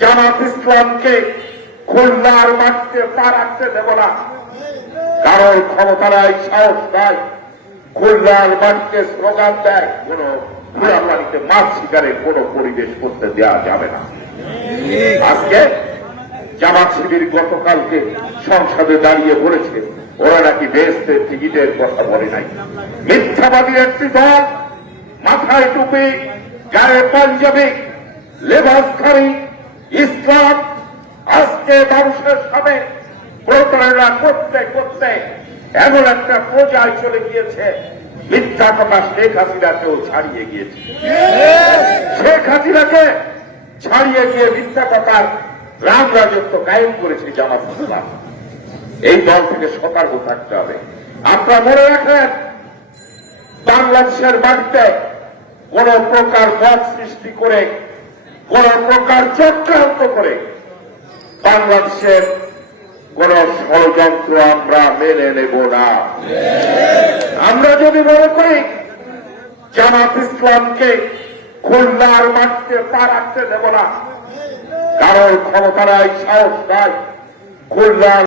জামাত ইসলামকে খুলনার মাটিতে পা রাখতে দেব না। কারণ ক্ষমতা নাই, সাহস নাই, খুলনার মাটিতে স্লোগান দেয় কোন খোলা পানিতে মাছ শিকারের কোন পরিবেশ করতে দেওয়া যাবে না। আজকে জামাত শিবির গতকালকে সংসদে দাঁড়িয়ে বলেছে ওরা নাকি বেহেশতের টিকিটের কথা বলে নাই। মিথ্যাবাদী একটি দল, মাথায় টুপি, গায়ে পাঞ্জাবি, লেবাসধারী ইসলাম আজকে মানুষের সামনে প্রতারণা করতে করতে এমন একটা পর্যায়ে চলে গিয়েছে, মিথ্যা কথা শেখ হাসিনাকেও ছাড়িয়ে গিয়েছে। শেখ হাসিনাকে ছাড়িয়ে গিয়ে মিথ্যা কথার রাম রাজত্ব কায়েম করেছে জামাত ইসলাম। এই দল থেকে সতর্ক থাকতে হবে। আপনারা মনে রাখেন, বাংলাদেশের মাটিতে কোন প্রকার মত সৃষ্টি করে, কোন প্রকার চক্রান্ত করে বাংলাদেশের কোন ষড়যন্ত্র আমরা মেনে নেব না। আমরা যদি মনে করি জামাত ইসলামকে খুলনার মাটিতে পা রাখতে দেব না, কারণ ক্ষমতা নাই, সাহস নাই, খুলনার